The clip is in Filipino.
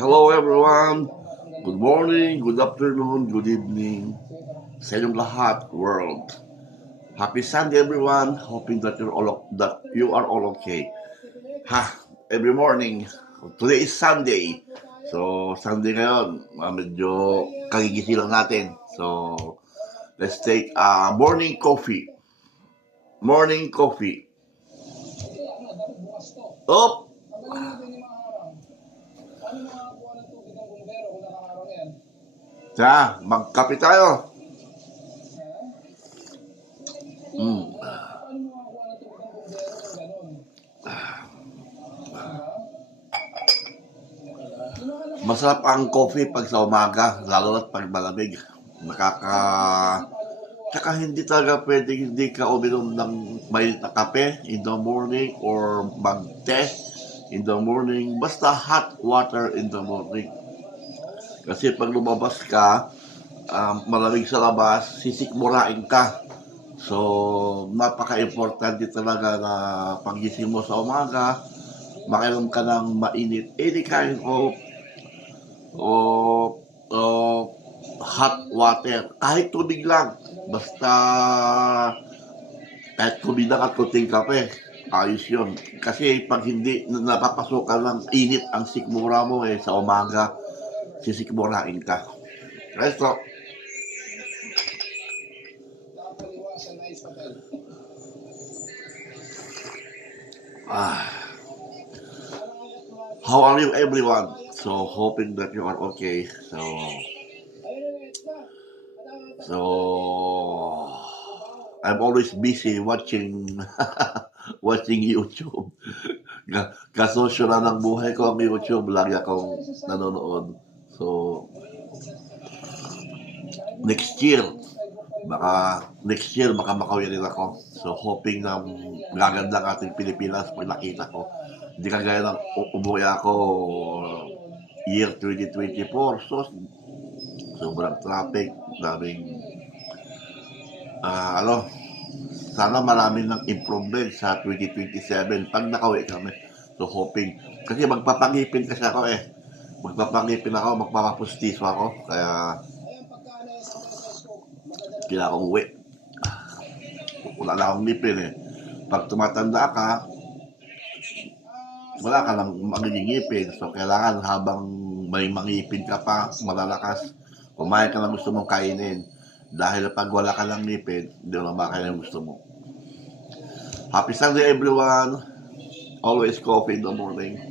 Hello everyone. Good morning, good afternoon, good evening sa inyong lahat, world. Happy Sunday everyone. Hoping that you are all okay. Every morning. Today is Sunday. So, Sunday ngayon. Medyo kagigising lang natin. So, let's take morning coffee. Morning coffee. Up! Magkape tayo. Mm. Masarap ang coffee pag sa umaga, lalo na pag malamig. Tsaka hindi talaga pwedeng hindi ka uminom ng may kape in the morning or mag-te in the morning. Basta hot water in the morning. Kasi pag lumabas ka, malamig sa labas, sisikmurain ka. So, napaka-importante talaga na pagising mo sa umaga, makainom ka ng mainit, any kind of hot water. Kahit tubig lang. Basta kahit tubig lang at kunting kape. Ayos yun. Kasi pag hindi napapasukan ng init ang sikmura mo sa umaga, sisikmurain ka. Resto. How are you everyone? So hoping that you are okay. So I'm always busy watching watching YouTube. Kasosyo na ng buhay ko ang YouTube. Lagi akong nanonood. So next year baka makauwi rin ako. So hoping na gaganda ang ating Pilipinas pag nakita ko. Hindi kagaya ng umuwi ako year 2024. So sobrang traffic, daming sana marami ng improvement sa 2027 pag nakauwi kami. So hoping, kasi magpapangipin kasi ako magpapapustiso ako, kaya kailangan uwi. Wala na akong ngipin Pag tumatanda ka, wala ka lang magiging ngipin. So kailangan habang may mangipin ka pa, malalakas, kumain ka lang gusto mong kainin. Dahil pag wala ka lang ngipin, hindi mo makain ang gusto mo. Happy Sunday everyone. Always coffee in the morning.